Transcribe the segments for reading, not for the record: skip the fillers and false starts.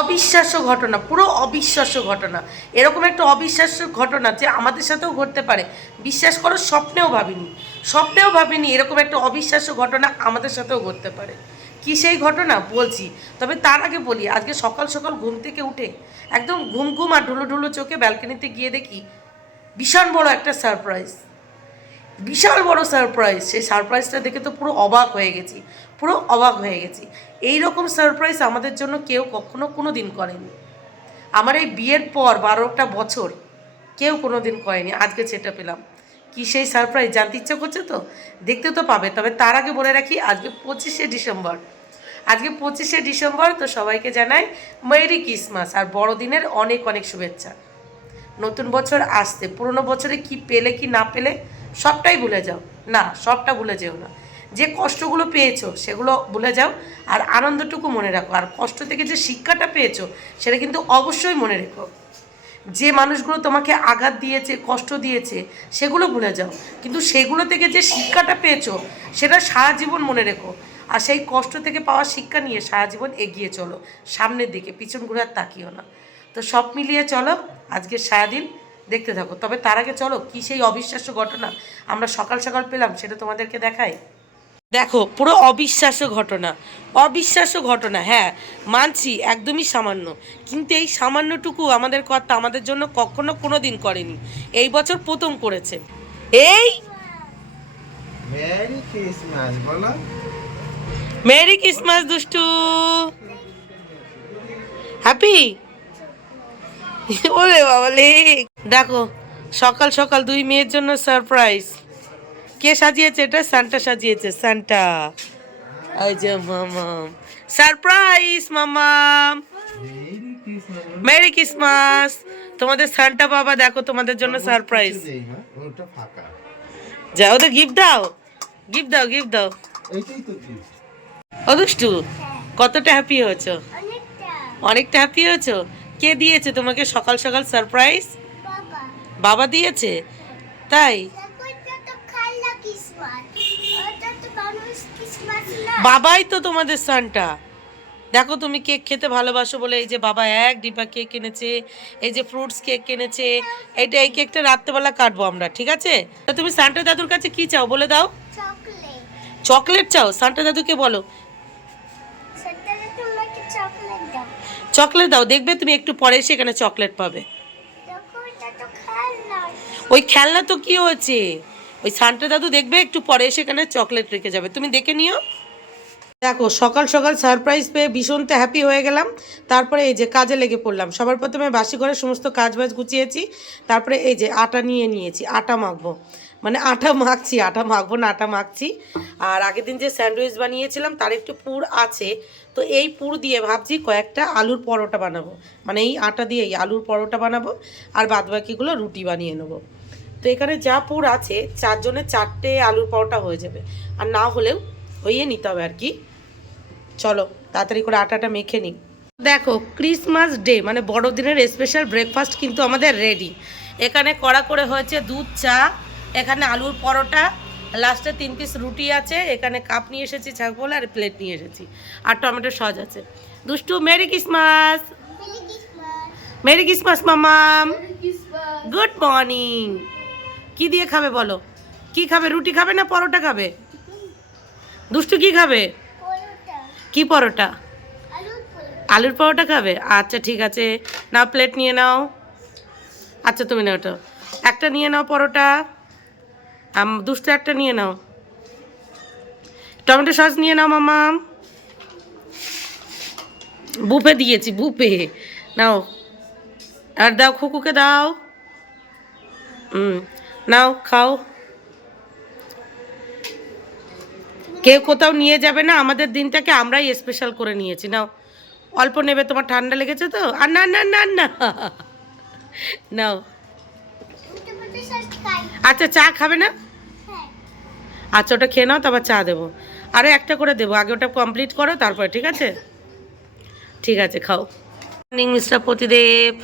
অবিশ্বাস্য ঘটনা, পুরো অবিশ্বাস্য ঘটনা। এরকম একটা অবিশ্বাস্য ঘটনা যে আমাদের সাথেও ঘটতে পারে, বিশ্বাস করো স্বপ্নেও ভাবিনি এরকম একটা অবিশ্বাস্য ঘটনা আমাদের সাথেও ঘটতে পারে। কি সেই ঘটনা বলছি, তবে তার আগে বলি, আজকে সকাল সকাল ঘুম থেকে উঠে একদম ঘুম ঘুম আর ঢুলো ঢুলো চোখে ব্যালকনিতে গিয়ে দেখি বিশাল বড় একটা সারপ্রাইজ, বিশাল বড় সারপ্রাইজ। সেই সারপ্রাইজটা দেখে তো পুরো অবাক হয়ে গেছি, পুরো অবাক হয়ে গেছি। এই রকম সারপ্রাইজ আমাদের জন্য কেউ কখনো কোনো দিন করেনি। আমার এই বিয়ের পর 12টা বছর কেউ কোনো দিন করেনি, আজকে সেটা পেলাম। কি সেই সারপ্রাইজ জানতে ইচ্ছা করছে তো, দেখতে তো পাবে। তবে তার আগে বলে রাখি, আজকে 25শে ডিসেম্বর, আজকে 25শে ডিসেম্বর। তো সবাইকে জানাই মেরি ক্রিসমাস আর বড়দিনের অনেক অনেক শুভেচ্ছা। নতুন বছর আসতে, পুরনো বছরে কি পেলে কি না পেলে সবটাই ভুলে যাও, না সবটা ভুলে যেও না। যে কষ্টগুলো পেয়েছো সেগুলো ভুলে যাও, আর আনন্দটুকু মনে রাখো। আর কষ্ট থেকে যে শিক্ষাটা পেয়েছো সেটা কিন্তু অবশ্যই মনে রেখো। যে মানুষগুলো তোমাকে আঘাত দিয়েছে, কষ্ট দিয়েছে, সেগুলো ভুলে যাও, কিন্তু সেগুলো থেকে যে শিক্ষাটা পেয়েছো সেটা সারা জীবন মনে রেখো। আর সেই কষ্ট থেকে পাওয়া শিক্ষা নিয়ে সারা জীবন এগিয়ে চলো, সামনের দিকে, পিছন ঘুরে আর তাকিও না। তো সব মিলিয়ে চলো, আজকে সারাদিন দেখতে থাকো। তবে তার আগে চলো, কি সেই অবিশ্বাস্য ঘটনা আমরা সকাল সকাল পেলাম সেটা তোমাদেরকে দেখাই। দেখো, পুরো অবিশ্বাস্য ঘটনা, অবিশ্বাস্য ঘটনা। হ্যাঁ মানছি একদমই সামান্য, কিন্তু এই সামান্যটুকু আমাদের কথা আমাদের জন্য কখনো কোনো দিন করেনি, এই বছর প্রথম করেছে। এই মেরি ক্রিসমাস বলো। মেরি ক্রিসমাস দুষ্টু, হ্যাপি। ওরে বাবালে, দেখো সকাল সকাল দুই মেয়ের জন্য সারপ্রাইজ। কে সাজিয়েছে এটা? সান্টা সাজিয়েছে, সান্টা। এই যে মামাম, সারপ্রাইজ মামাম, মেরি ক্রিসমাস। তোমাদের সান্টা বাবা দেখো তোমাদের জন্য সারপ্রাইজ। যাও ওদের গিফট দাও, গিফট দাও, গিফট দাও। ও দুষ্টু, কতটা হ্যাপি হয়েছো? অনেকটা হ্যাপি হয়েছো। কে দিয়েছে তোমাকে সকাল সকাল সারপ্রাইজ? বাবা দিয়েছে, তাই? বাবাই তো তোমাদের সান্টা। দেখো তুমি কেক খেতে ভালোবাসো বলে এই যে বাবা এক ডিব্বা কেক এনেছে, এই যে ফ্রুটস কেক এনেছে। এইটা, এই কেকটা রাত্রেবেলা কাটবো আমরা, ঠিক আছে? তো তুমি সান্টা দাদুর কাছে কি চাও বলে দাও। চকলেট চাও? সান্টা দাদুকে বলো চকলেট দাও, দেখবে তুমি একটু পরে এসে এখানে চকলেট পাবে। ওই খেলনা তো কি হয়েছে, ওই সান্টা দাদু দেখবে একটু পরে এসে এখানে চকলেট রেখে যাবে, তুমি দেখে নিও। দেখো সকাল সকাল সারপ্রাইজ পেয়ে ভীষণটা হ্যাপি হয়ে গেলাম। তারপরে এই যে কাজে লেগে পড়লাম। সবার প্রথমে বাসি ঘরে সমস্ত কাজ বাজ গুছিয়েছি। তারপরে এই যে আটা নিয়েছি, আটা মাখবো, মানে আটা মাখবো না, আটা মাখছি। আর আগের দিন যে স্যান্ডউইচ বানিয়েছিলাম তার একটু পুর আছে, তো এই পুর দিয়ে ভাবছি কয়েকটা আলুর পরোটা বানাবো, মানে এই আটা দিয়ে এই আলুর পরোটা বানাবো, আর বাদবাকিগুলো রুটি বানিয়ে নেবো। তো এখানে যা পুর আছে 4 জনের 4টে আলুর পরোটা হয়ে যাবে, আর না হলেও হইয়ে নিতে হবে আর কি। চলো তাড়াতাড়ি করে আটাটা মেখে নিই। দেখো ক্রিসমাস ডে মানে বড়দিনের স্পেশাল ব্রেকফাস্ট কিন্তু আমাদের রেডি। এখানে কড়া করে হয়েছে দুধ চা, এখানে আলুর পরোটা, লাস্টে 3 পিস রুটি আছে, এখানে কাপ নিয়ে এসেছি ছাগল, আর প্লেট নিয়ে এসেছি, আর টমেটো সস আছে। দুষ্টু মেরি ক্রিসমাস, মেরি ক্রিসমাস মামাম, গুড মর্নিং। কি দিয়ে খাবে বলো, কি খাবে? রুটি খাবে না পরোটা খাবে? দুষ্টু কি খাবে? কি পরোটা? আলুর পরোটা খাবে? আচ্ছা ঠিক আছে, নাও প্লেট নিয়ে নাও। আচ্ছা তুমি নাও, ওটা একটা নিয়ে নাও পরোটা। দুষ্টু একটা নিয়ে নাও, টমেটো সস নিয়ে নাও মামা। বুফে দিয়েছি, বুফে নাও। আর দাও খুকুকে দাও, নাও খাও। কেউ কোথাও নিয়ে যাবে না, আমাদের দিনটাকে আমরাই স্পেশাল করে নিয়েছি। নাও অল্প নেবে, তোমার ঠান্ডা লেগেছে তো। আর না না না না, নাও। আচ্ছা চা খাবে না? আচ্ছা ওটা খেয়ে নাও, তারপর চা দেবো, আরও একটা করে দেবো, আগে ওটা কমপ্লিট করো তারপরে, ঠিক আছে? ঠিক আছে খাও। Morning mister Pratidev,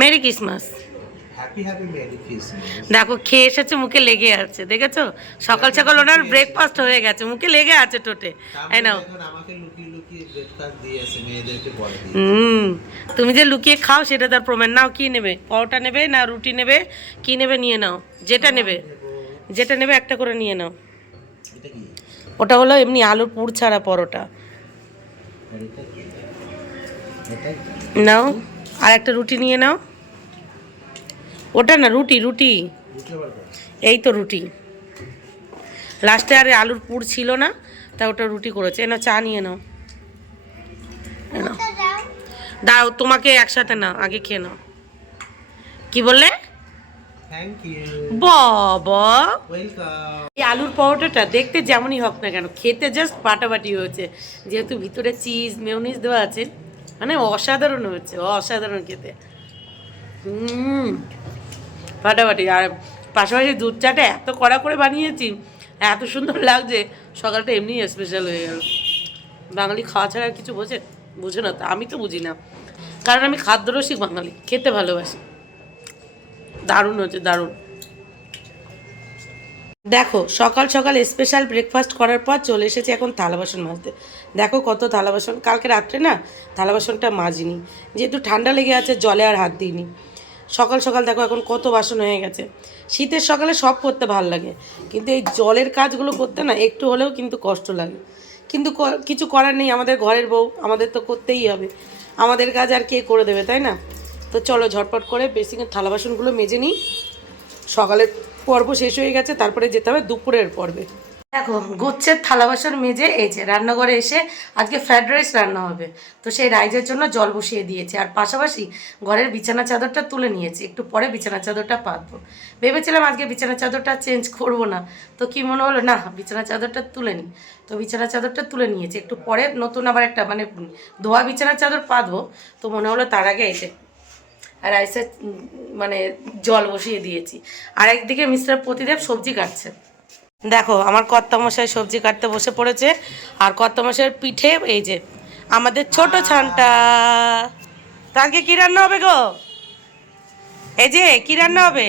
merry Christmas. দেখো খেয়ে এসেছে, মুখে লেগে আছে, দেখেছো? সকাল সকাল ওনার ব্রেকফাস্ট হয়ে গেছে, মুখে লেগে আছে টোটে। এই নাও, কি ব্রেকফাস্ট দিয়েছে মেয়েদেরকে পরে দিয়ে। তুমি যে লুকিয়ে খাও সেটা তার প্রমাণ। নাও, কি নেবে? পরোটা নেবে না রুটি নেবে? কি নেবে নিয়ে নাও, যেটা নেবে, যেটা নেবে একটা করে নিয়ে নাও। এটা কি? ওটা হলো এমনি আলুর পুর ছাড়া পরোটা। আর এটা কি? এটাই নাও, আর একটা রুটি নিয়ে নাও। ওটা না, রুটি রুটি, রুটি আবার কর। এই তো রুটি। লাস্টে আর আলুর পুর ছিল না, তা ওটা রুটি করেছে। এ নাও, চা নিয়ে নাও। এ নাও, দাও তোমাকে একসাথে নাও, আগে খেয়ে নাও। কি বললে? থ্যাংক ইউ, বাবা, ওয়েলকাম। এই আলুর পরোটাটা দেখতে যেমনই হোক না কেন, খেতে জাস্ট ফাটাফাটি হয়েছে। যেহেতু ভিতরে চিজ মেয়োনিজ দেওয়া আছে, মানে অসাধারণ হয়েছে, অসাধারণ খেতে। ফাটাফাটি। আর পাশাপাশি দুধ চাটা এত কড়া করে বানিয়েছি, এত সুন্দর লাগছে, সকালটা এমনি স্পেশাল হয়ে গেল। বাঙালি খাওয়া ছাড়া আর কিছু বোঝে? বুঝে না তো, আমি তো বুঝি না, কারণ আমি খাদ্যরসিক বাঙালি, খেতে ভালোবাসি। দারুণ হচ্ছে, দারুণ। দেখো, সকাল সকাল স্পেশাল ব্রেকফাস্ট করার পর চলে এসেছে এখন থালা বাসন মাজতে। দেখো কত থালা বাসন, কালকে রাত্রে না থালা বাসনটা মাজিনি, যেহেতু ঠান্ডা লেগে আছে জলে আর হাত দিইনি। সকাল সকাল দেখো এখন কত বাসন হয়ে গেছে। শীতের সকালে সব করতে ভালো লাগে, কিন্তু এই জলের কাজগুলো করতে না একটু হলেও কিন্তু কষ্ট লাগে। কিন্তু কিছু করার নেই, আমাদের ঘরের বউ, আমাদের তো করতেই হবে। আমাদের কাজ আর কে করে দেবে, তাই না? তো চলো ঝটপট করে বেসিনের থালা বাসনগুলো মেজে নিই। সকালের পর্ব শেষ হয়ে গেছে, তারপরে যেতে হবে দুপুরের পর্বে। দেখো, গুচ্ছের থালা বাসন মেজে এই যে রান্নাঘরে এসে আজকে ফ্রায়েড রাইস রান্না হবে, তো সেই রাইসের জন্য জল বসিয়ে দিয়েছি। আর পাশাপাশি ঘরের বিছানা চাদরটা তুলে নিয়েছি, একটু পরে বিছানা চাদরটা পাতবো। ভেবেছিলাম আজকে বিছানা চাদরটা চেঞ্জ করব না, তো কি মনে হলো না বিছানা চাদরটা তুলে নিই, তো বিছানা চাদরটা তুলে নিয়েছি। একটু পরে নতুন আবার একটা মানে ধোয়া বিছানা চাদর পাতবো, তো মনে হলো তার আগে এসে আর রাইসের মানে জল বসিয়ে দিয়েছি। আর একদিকে মিস্টার প্রতিদেব সবজি কাটছে। দেখো, আমার কর্তামশাই সবজি কাটতে বসে পড়েছে, আর কর্তামশাইয়ের পিঠে এই যে আমাদের ছোট ছানটা। তো আজকে কী রান্না হবে গো? এই যে কী রান্না হবে?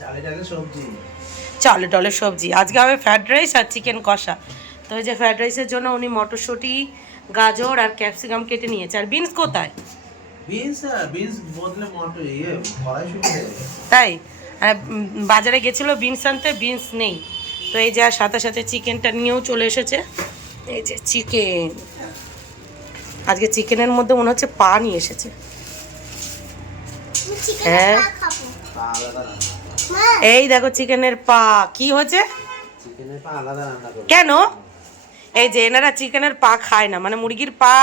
চালে চালে সবজি, চালে ডালের সবজি। আজকে হবে ফ্রায়েড রাইস আর চিকেন কষা। তো এই যে ফ্রায়েড রাইসের জন্য উনি মটরশুঁটি, গাজর আর ক্যাপসিকাম কেটে নিয়েছে। আর বিনস কোথায়? বিনস বদলে মটর কড়াইশুঁটি। তাই? আর বাজারে গেছিলো বিনস আনতে, বিনস নেই। তো এই যে আর সাথে সাথে চিকেনটা নিয়েও চলে এসেছে। এই যে চিকেন, আজকে চিকেনের মধ্যে মনে হচ্ছে পা নিয়ে এসেছে। হ্যাঁ, এই দেখো চিকেনের পা। কি হয়েছে? চিকেনের পা আলাদা রান্না করব। কেন? এই যে এনারা চিকেনের পা খায় না, মানে মুরগির পা,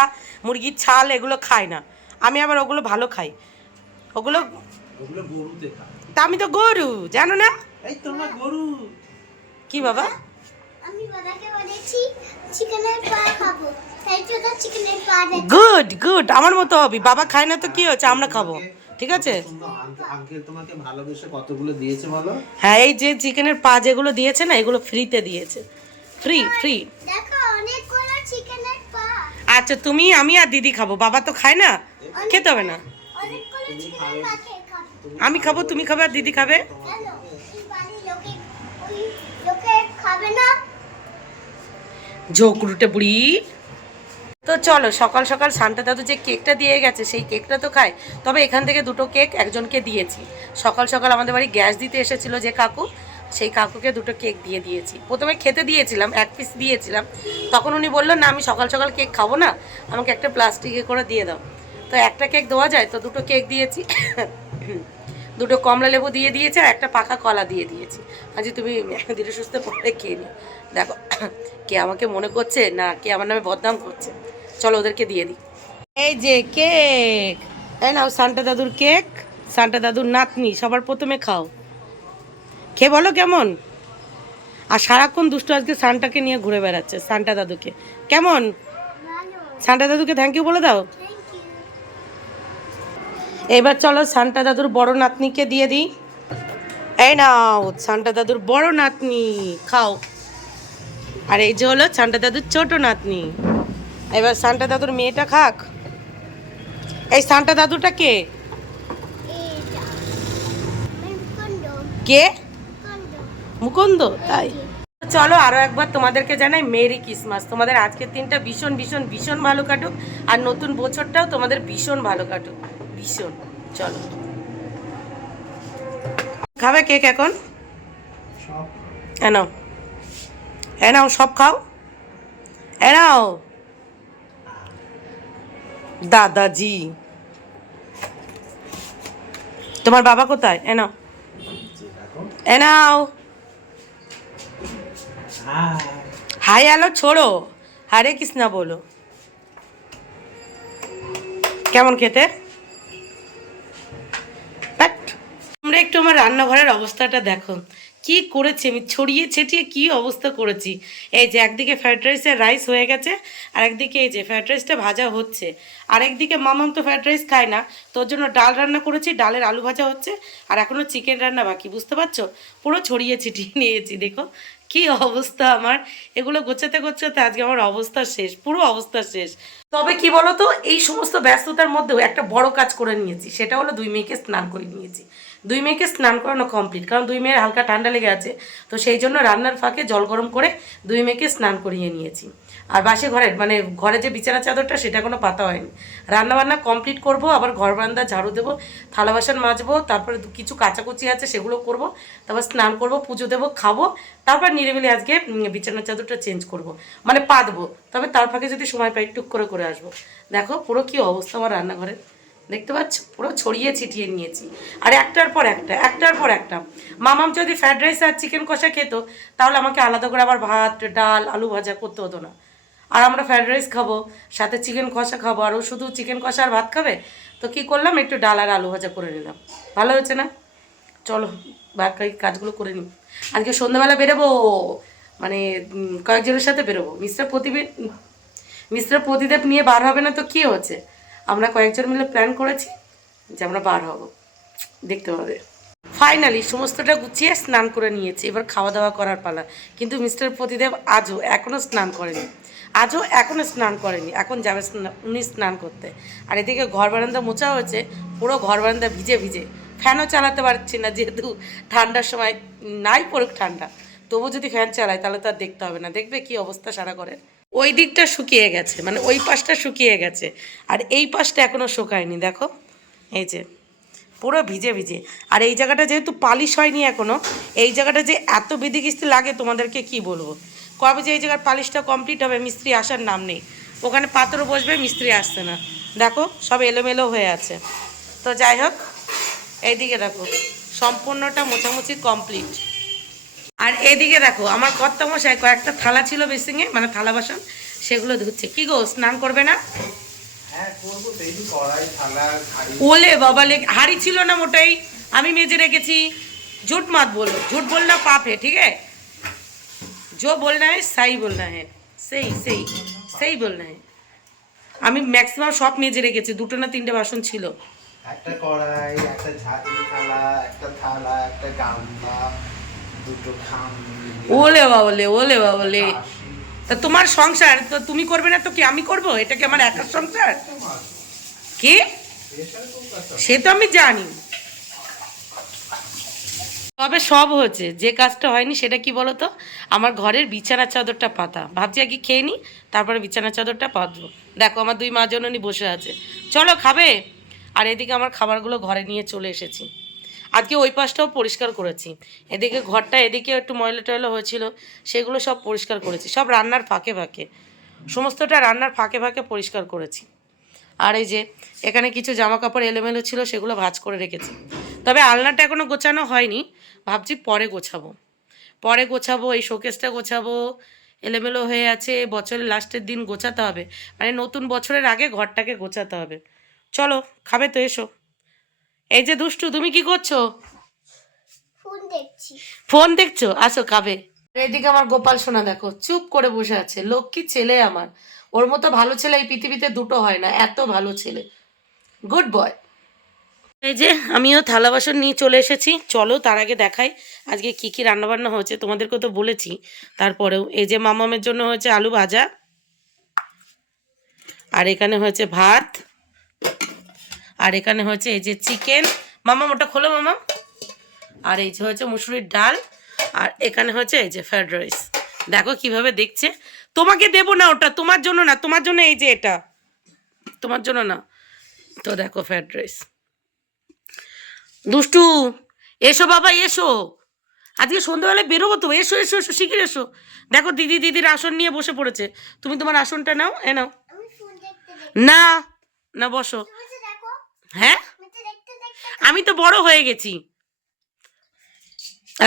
মুরগির ছাল এগুলো খায় না। আমি আবার ওগুলো ভালো খাই। ওগুলো ওগুলো গরুতে খায়। তা আমি তো গরু, জানো না? এই তোমার গরু। কি বাবা? আমি বাবাকে বলেছি চিকেনের পা খাবো, তাই তো চিকেনের পা দেখো। গুড গুড, আমার মতো হবি। বাবা খায় না তো কি হচ্ছে, আমরা খাবো, ঠিক আছে? আঙ্কেল তোমাকে ভালোবেসে কতগুলো দিয়েছে বলো? হ্যাঁ, এই যে চিকেনের পা যেগুলো দিয়েছে না, এগুলো ফ্রিতে দিয়েছে। Free free. দেখো অনেকগুলো চিকেনের পা, আচ্ছা, তুমি, আমি আর দিদি খাবো, বাবা তো খায় না, খেতে হবে না। অনেকগুলো চিকেনের পা কে খাবে? আমি খাবো, তুমি খাবে আর দিদি খাবে। কেন এই বাড়ির লোকে ওই লোকে খাবে না? ঝোঁকরুটে বুড়ি। তো চলো, সকাল সকাল শান্তা দাদু যে কেকটা দিয়ে গেছে সেই কেকটা তো খাই। তবে এখান থেকে দুটো কেক একজনকে দিয়েছি। সকাল সকাল আমাদের বাড়ি গ্যাস দিতে এসেছিল যে কাকু, সেই কাকুকে দুটো কেক দিয়ে দিয়েছি। প্রথমে খেতে দিয়েছিলাম, এক পিস দিয়েছিলাম, তখন উনি বললেন না আমি সকাল সকাল কেক খাবো না, আমাকে একটা প্লাস্টিকে করে দিয়ে দাও। তো একটা কেক দেওয়া যায়, তো দুটো কেক দিয়েছি। দুটো কমলা লেবু দিয়ে দিয়েছে আর একটা পাকা কলা দিয়ে দিয়েছি। আজ তুমি ধীরে সুস্থে পরে খেয়ে নিও। দেখো কে আমাকে মনে করছে না কে আমার নামে বদনাম করছে। চলো ওদেরকে দিয়ে দিই। এই যে কেক, এই নাও সান্টা দাদুর কেক, সান্টা দাদুর নাতনি, সবার প্রথমে খাও, খেয়ে বলো কেমন। আর সারাক্ষণ দুষ্টু আজকে সান্টাকে নিয়ে ঘুরে বেড়াচ্ছে, সান্টা দাদুকে। কেমন? ভালো, সান্টা দাদুকে থ্যাংক ইউ বলে দাও। Thank you. এবার চলো সান্টা দাদুর বড় নাতনিকে দিয়ে দিই। এই নাও সান্টা দাদুর বড় নাতনি, খাও। আর এই যে হলো সান্টা দাদুর ছোট নাতনি। এবার সান্টা দাদুর মেয়েটা খাক। এই সান্টা দাদুটা কে? এটা মুকুন্দ, কে? মুকুন্দ। মুকুন্দ? তাই? চলো আরও একবার তোমাদেরকে জানাই মেরি ক্রিসমাস। তোমাদের আজকের দিনটা ভীষণ ভীষণ ভীষণ ভালো কাটুক, আর নতুন বছরটাও তোমাদের ভীষণ ভালো কাটুক, ভীষণ। চলো খাবে কেক এখন? এনাও এনাও, সব খাও, এনাও দাদাজি। তোমার বাবা কোথায়? এনাও এনাও। হাই হ্যালো ছোড়ো, হরে কৃষ্ণা বলো। কেমন খেতে? তোমরা একটু আমার রান্নাঘরের অবস্থাটা দেখো, কি করেছি আমি, ছড়িয়ে ছিটিয়ে কি অবস্থা করেছি। এই যে একদিকে ফ্রাইড রাইসের রাইস হয়ে গেছে, আর একদিকে এই যে ফ্রাইড রাইসটা ভাজা হচ্ছে, আর একদিকে মামাম তো ফ্রাইড রাইস খায় না, তোর জন্য ডাল রান্না করেছি, ডালের আলু ভাজা হচ্ছে, আর এখনও চিকেন রান্না বাকি। বুঝতে পারছো? পুরো ছড়িয়ে ছিটিয়ে নিয়েছি, দেখো কি অবস্থা আমার। এগুলো গোছাতে গোছাতে আজকে আমার অবস্থা শেষ, পুরো অবস্থা শেষ। তবে কি বলতো, এই সমস্ত ব্যস্ততার মধ্যেও একটা বড় কাজ করে নিয়েছি, সেটা হলো দুই মেয়েকে স্নান করে নিয়েছি। দুই মেয়েকে স্নান করানো কমপ্লিট, কারণ দুই মেয়ের হালকা ঠান্ডা লেগে আছে, তো সেই জন্য রান্নার ফাঁকে জল গরম করে দুই মেয়েকে স্নান করিয়ে নিয়েছি। আর বাসে ঘরের মানে ঘরে যে বিছানা চাদরটা সেটা কোনো পাতা হয়নি। রান্নাবান্না কমপ্লিট করব, আবার ঘর বারান্দা ঝাড়ু দেবো, থালা বাসন মাজবো, তারপরে কিছু কাচাকুচি আছে সেগুলো করব, তারপর স্নান করব, পুজো দেবো, খাবো, তারপর নিরিবিলি আজকে বিছানার চাদরটা চেঞ্জ করব, মানে পাতবো। তবে তার ফাঁকে যদি সময় পাই টুক করে করে আসবো। দেখো পুরো কি অবস্থা আমার রান্নাঘরের, দেখতে পাচ্ছ? পুরো ছড়িয়ে ছিটিয়ে নিয়েছি, আর একটার পর একটা, একটার পর একটা। মামাম যদি ফ্রাইড রাইস আর চিকেন কষা খেত, তাহলে আমাকে আলাদা করে আবার ভাত, ডাল, আলু ভাজা করতে হতো না। আর আমরা ফ্রাইড রাইস খাবো, সাথে চিকেন কষা খাবো, আর ও শুধু চিকেন কষা আর ভাত খাবে। তো কী করলাম, একটু ডাল আর আলু ভাজা করে নিলাম। ভালো হয়েছে না? চলো বাকি কাজগুলো করে নিই। আজকে সন্ধ্যাবেলা বেরোবো, মানে কয়েকজনের সাথে বেরোবো। মিস্টার প্রদীপ নিয়ে বার হবে না তো কী হচ্ছে, আমরা কয়েকজন মিলে প্ল্যান করেছি যে আমরা বার হব, দেখতে হবে। ফাইনালি সমস্তটা গুছিয়ে স্নান করে নিয়েছি, এবার খাওয়া দাওয়া করার পালা। কিন্তু মিস্টার প্রতিদেব এখনও স্নান করেনি, এখনও স্নান করেনি, এখন যাবে উনি স্নান করতে। আর এদিকে ঘর বারান্দা মোছা হয়েছে, পুরো ঘর বারান্দা ভিজে ভিজে, ফ্যানও চালাতে পারছি না, যেহেতু ঠান্ডার সময় নাই পড়ুক ঠান্ডা, তবু যদি ফ্যান চালায় তাহলে তো আর দেখতে হবে না। দেখবে কি অবস্থা সারা ঘরের। ওই দিকটা শুকিয়ে গেছে, মানে ওই পাশটা শুকিয়ে গেছে, আর এই পাশটা এখনও শুকায়নি। দেখো এই যে পুরো ভিজে ভিজে। আর এই জায়গাটা যেহেতু পালিশ হয়নি এখনও, এই জায়গাটা যে এত বিধিকিস্তি লাগে তোমাদেরকে কি বলবো। কবে যে এই জায়গার পালিশটা কমপ্লিট হবে, মিস্ত্রি আসার নাম নেই। ওখানে পাথরও বসবে, মিস্ত্রি আসছে না। দেখো সব এলোমেলো হয়ে আছে। তো যাই হোক, এইদিকে দেখো সম্পূর্ণটা মোছামুছি কমপ্লিট। আর এদিকে দেখো আমার কর্তামশাই কয়েকটা থালা ছিল বেসিংয়ে, মানে থালা বাসন, সেগুলো ধুচ্ছে। কি গো, স্নান করবে না? ওলে বাবা, হাড়ি ছিল না মোটাই, আমি মেজে রেখেছি। झूठ मत बोलो, झूठ बोलना पाप है, ठीक है? जो बोलना है सही बोलना है, सही सही सही बोलना है। আমি ম্যাক্সিমাম সব মেজে রেখেছি, দুটো না তিনটে বাসন ছিল। একটা কড়াই, একটা ঝাঁঝরি থালা, একটা থালা, একটা গামলা, দুটো খামনি। ওলে বাবলে, তা তোমার সংসার তো তুমি করবে না তো কি আমি করব? এটা কি আমার একার সংসার কি? সে তো আমি জানি, তবে সব হয়েছে। যে কাজটা হয়নি সেটা কি বলো তো, আমার ঘরের বিছানার চাদরটা পাতা। ভাবছি আগে খেয়ে নিই, তারপরে বিছানার চাদরটা পাতবো। দেখো আমার দুই মা জননী বসে আছে, চলো খাবে। আর এদিকে আমার খাবারগুলো ঘরে নিয়ে চলে এসেছি। আজকে ওই পাশটাও পরিষ্কার করেছি, এদিকে ঘরটা এদিকে একটু ময়লা টয়লা হয়েছিল, সেগুলো সব পরিষ্কার করেছি, সব রান্নার ফাঁকে ফাঁকে, সমস্তটা রান্নার ফাঁকে ফাঁকে পরিষ্কার করেছি। আর এই যে এখানে কিছু জামা কাপড় এলোমেলো ছিল, সেগুলো ভাঁজ করে রেখেছি। তবে আলনাটা এখনও গোছানো হয়নি, ভাবছি পরে গোছাবো। এই শোকেসটা গোছাবো, এলোমেলো হয়ে আছে, বছরের লাস্টের দিন গোছাতে হবে, মানে নতুন বছরের আগে ঘরটাকে গোছাতে হবে। চলো খাবে তো, এসো। এই যে দুষ্টু, তুমি কি করছো? ফোন দেখছো? আসো খাবে। এদিকে আমার গোপাল সোনা দেখো চুপ করে বসে আছে, লক্ষ্মী ছেলে আমার। ওর মতো ভালো ছেলে এই পৃথিবীতে দুটো হয় না, এত ভালো ছেলে, গুড বয়। এই যে আমিও থালা বাসন নিয়ে চলে এসেছি, চলো তার আগে দেখাই আজকে কি কি রান্নাবান্না হয়েছে। তোমাদেরকে তো বলেছি, তারপরেও এই যে মামামের জন্য হয়েছে আলু ভাজা, আর এখানে হয়েছে ভাত, আর এখানে হয়েছে এই যে চিকেন। মামাম ওটা খোলো মামাম। আর এই যে হয়েছে মুসুরির ডাল, আর এখানে হচ্ছে এই যে ফ্রাইড রাইস, দেখো কিভাবে দেখছে। তোমাকে দেবো না ওটা, তোমার জন্য না, তোমার জন্য এই যে এটা, তোমার জন্য না। তো দেখো ফ্রাইড রাইস। দুষ্টু এসো বাবা এসো, আজকে সন্ধ্যাবেলায় বেরোবো তো, এসো এসো এসো শিগগির এসো। দেখো দিদির আসন নিয়ে বসে পড়েছে, তুমি তোমার আসনটা নাও, নাও। আমি ফোন দেখতে না না বসো। তুমি তো দেখো, হ্যাঁ আমি তো দেখতে দেখতে আমি তো বড় হয়ে গেছি,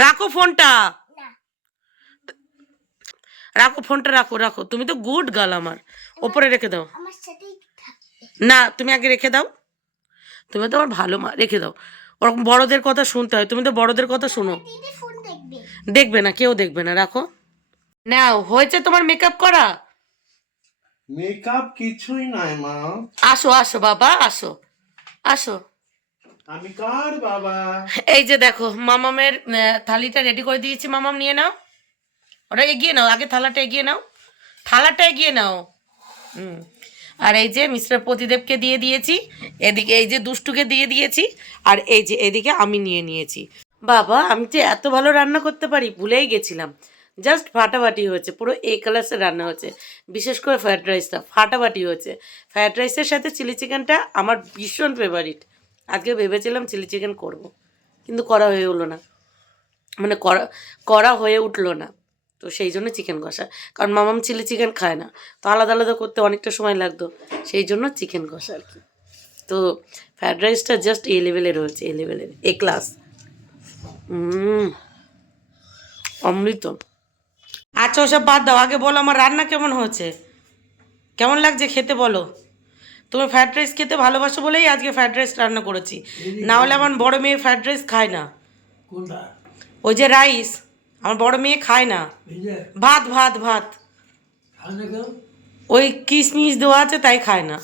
রাখো ফোনটা, না। রাখো ফোনটা, রাখো রাখো, তুমি তো গুড গার্ল আমার, ওপরে রেখে দাও। আমার সাথেই থাকবে। না তুমি আগে রেখে দাও, তুমি তো আমার ভালো মা, রেখে দাও। ওরকম বড়দের কথা শুনতে হয়, তুমি তো বড়দের কথা শোনো। দিদি ফোন দেখবে। দেখবে না, কেউ দেখবে না, রাখো। নাও হয়েছে তোমার মেকআপ করা, মেকআপ কিছুই নাই মা। আসো আসো বাবা আসো আসো। আমি কার বাবা? এই যে দেখো মামামের থালিটা রেডি করে দিয়েছি, মামাম নিয়ে নাও, ওটা এগিয়ে নাও, আগে থালাটা এগিয়ে নাও, থালাটা এগিয়ে নাও। হুম। আর এই যে মিস্টার প্রতিদেবকে দিয়ে দিয়েছি, এদিকে এই যে দুষ্টুকে দিয়ে দিয়েছি, আর এই যে এদিকে আমি নিয়ে নিয়েছি। বাবা আমি যে এত ভালো রান্না করতে পারি ভুলেই গেছিলাম, জাস্ট ফাটাফাটি হয়েছে, পুরো এ ক্লাসের রান্না হয়েছে। বিশেষ করে ফ্রায়েড রাইসটা ফাটাফাটি হয়েছে। ফ্রায়েড রাইসের সাথে চিলি চিকেনটা আমার ভীষণ ফেভারিট। আজকে ভেবেছিলাম চিলি চিকেন করব, কিন্তু করা হয়ে উঠলো না, মানে করা হয়ে উঠলো না। তো সেই জন্য চিকেন কষা, কারণ মামাম চিলি চিকেন খায় না, তো আলাদা আলাদা করতে অনেকটা সময় লাগতো, সেই জন্য চিকেন কষা আর কি। তো ফ্রায়েড রাইসটা জাস্ট এ লেভেলের রয়েছে, এ লেভেলের, এ ক্লাস। অমৃত। আচ্ছা ওসব বাদ দাও, আগে বলো আমার রান্না কেমন হয়েছে, কেমন লাগছে খেতে বলো। তুমি ফ্রায়েড রাইস খেতে ভালোবাসো বলেই আজকে ফ্রায়েড রাইস রান্না করেছি, না হলে আমার বড় মেয়ে ফ্রায়েড রাইস খায় না। কোনটা? ওই যে রাইস, আমার বড় মেয়ে খায় না। এই যে ভাত ভাত ভাত, খায় না কেন? ওই কিশমিশ দেওয়া আছে তাই খায় না।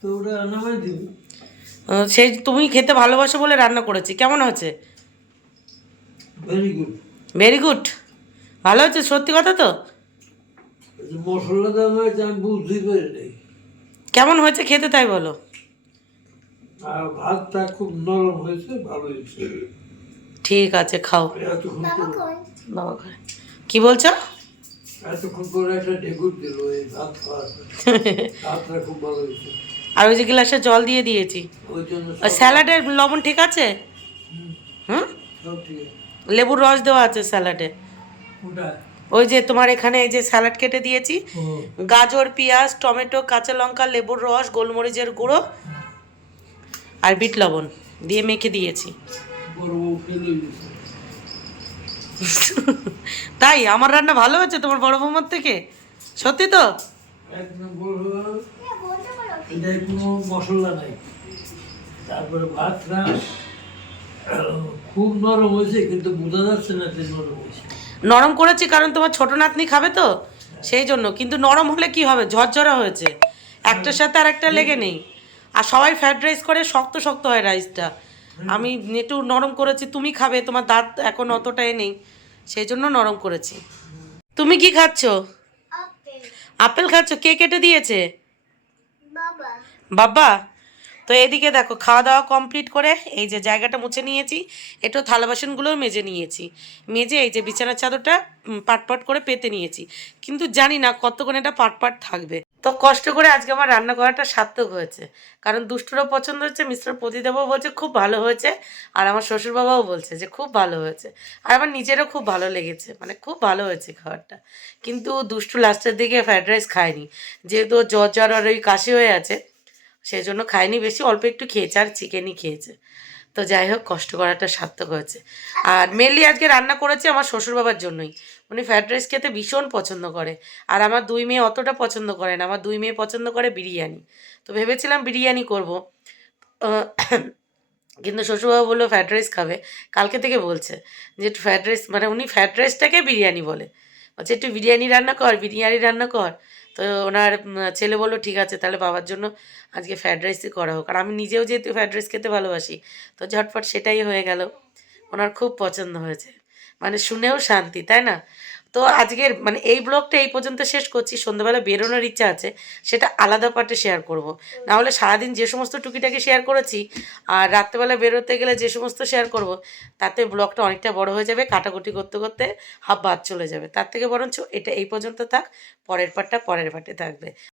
তো ওটা নামাই দিবি। সেই তুমি খেতে ভালোবাসো বলে রান্না করেছি, কেমন হয়েছে? Very good. ভেরি গুড, ভালো হয়েছে সত্যি কথা তো? মশলা দেওয়া হয়েছে আমি বুঝতেই পারি নাই। কেমন হয়েছে খেতে তাই বলো। আর ভাতটা খুব নরম হয়েছে, ভালো হয়েছে। ঠিক আছে খাও। এতক্ষণ বাবা করে কই? বাবা ঘরে কি বলছো? এতক্ষণ করে একটা ঢেকুর দিল এই ভাত খাওয়ার পর। ভাতটা খুব ভালো হয়েছে। আর ওই যে গ্লাসে জল দিয়ে দিয়েছি। ওই জন্য আর স্যালাডের লবণ ঠিক আছে? হুম, সব ঠিক আছে। লেবুর রস দেওয়া আছে স্যালাডে। ওটা ওই যে তোমার এখানে এই যে স্যালাড কেটে দিয়েছি, ও গাজর পেঁয়াজ টমেটো কাঁচা লঙ্কা লেবুর রস গোলমরিচের গুঁড়ো আর বিট লবণ দিয়ে মেখে দিয়েছি। বড় বউ ফেলে দিয়েছে। তাই আমার রান্না ভালো হয়েছে তোমার বড় বৌমার থেকে? সত্যি তো? একদম বড় হলো। হ্যাঁ, বলতে পারো। এটায় কোনো মশলা নাই। তারপরে ভাতটা খুব নরম হয়েছে, কিন্তু বোঝা যাচ্ছে না যে নরম হয়েছে। নরম করেছি কারণ তোমার ছোট নাতনি খাবে তো, সেই জন্য। কিন্তু নরম হলে কি হবে, ঝরঝরা হয়েছে, একটার সাথে আর একটা লেগে নেই। আর সবাই ফ্রায়েড রাইস করে শক্ত শক্ত হয় রাইসটা, আমি একটু নরম করেছি, তুমি খাবে, তোমার দাঁত এখন অতটাই নেই, সেই জন্য নরম করেছি। তুমি কি খাচ্ছ? আপেল। আপেল খাচ্ছ? কে কেটে দিয়েছে? বাবা। বাবা। তো এদিকে দেখো খাওয়া দাওয়া কমপ্লিট করে এই যে জায়গাটা মুছে নিয়েছি, একটু থালা বাসনগুলোও মেজে নিয়েছি, মেজে এই যে বিছানার চাদরটা পাট করে পেতে নিয়েছি, কিন্তু জানি না কতক্ষণ এটা পাট থাকবে। তো কষ্ট করে আজকে আমার রান্না করাটা সার্থক হয়েছে, কারণ দুষ্টুরও পছন্দ হচ্ছে, মিস্টার প্রতিদেবও বলছে খুব ভালো হয়েছে, আর আমার শ্বশুর বাবাও বলছে যে খুব ভালো হয়েছে, আর আমার নিজেরও খুব ভালো লেগেছে, মানে খুব ভালো হয়েছে খাবারটা। কিন্তু দুষ্টু লাস্টের দিকে ফ্রায়েড রাইস খায়নি, যেহেতু জ্বর আর ওই কাশি হয়ে আছে, সেই জন্য খায়নি বেশি, অল্প একটু খেয়েছে, আর চিকেনই খেয়েছে। তো যাই হোক কষ্ট করাটা সার্থক হয়েছে। আর মেনলি আজকে রান্না করেছি আমার শ্বশুর বাবার জন্যই, উনি ফ্রায়েড রাইস খেতে ভীষণ পছন্দ করে, আর আমার দুই মেয়ে অতটা পছন্দ করে না, আমার দুই মেয়ে পছন্দ করে বিরিয়ানি। তো ভেবেছিলাম বিরিয়ানি করব, কিন্তু শ্বশুরবাবু বললো ফ্রায়েড রাইস খাবে, কালকে থেকে বলছে যে একটু ফ্রায়েড রাইস, মানে উনি ফ্রায়েড রাইসটাকে বিরিয়ানি বলে, বলছে একটু বিরিয়ানি রান্না কর। তো ওনার ছেলে বললো ঠিক আছে তাহলে বাবার জন্য আজকে ফ্রায়েড রাইসই করা হোক, আর আমি নিজেও যেহেতু ফ্রায়েড রাইস খেতে ভালোবাসি, তো ঝটপট সেটাই হয়ে গেল, ওনার খুব পছন্দ হয়েছে, মানে শুনেও শান্তি, তাই না? তো আজকের মানে এই ব্লগটা এই পর্যন্ত শেষ করছি। সন্ধ্যাবেলা বেরোনোর ইচ্ছা আছে, সেটা আলাদা পার্টে শেয়ার করব। না হলে সারাদিন যে সমস্ত টুকিটাকি শেয়ার করেছি আর রাত্রেবেলা বেরোতে গেলে যে সমস্ত শেয়ার করব, তাতে ব্লগটা অনেকটা বড় হয়ে যাবে, কাটাকুটি করতে করতে হাফ বাদ চলে যাবে। তার থেকে বরঞ্চ এটা এই পর্যন্ত থাক, পরের পার্টে থাকবে।